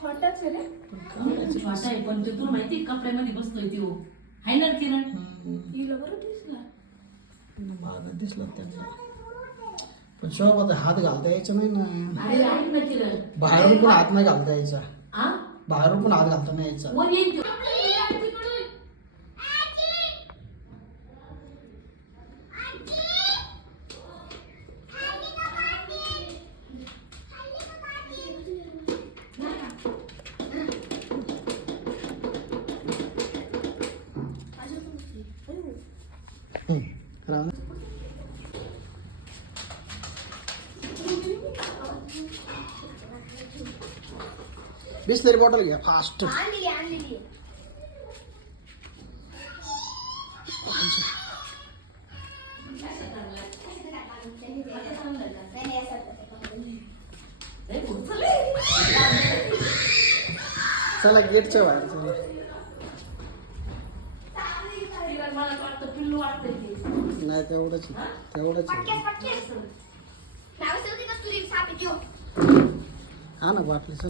छोटाच आहे रे. छोटा आहे पण ते तुला माहिती कपड्यामध्ये बसतोय तो. हाय ना किरण? हिला बरं दिसला. माझा दिसला त्यांना पण शोभा हात घालता यायचा नाही ना. अरे ऐक ना किरण. बाहेरून पण हात नाही घालता यायचा. आ? बाहेरून पण हात घालता नाही यायचा. वर येईल तो. राम. बिस्लरी बॉटल घ्या फास्ट. आणलेली. चला गेटच्या बाहेर चला. मला वाटतं पिल्लू वाटतंय ते. नाही तेवढंच तेवढंच पटकेस. नाव सेव दे कस्तुरी सापी देऊ. हा ना बाटली चल.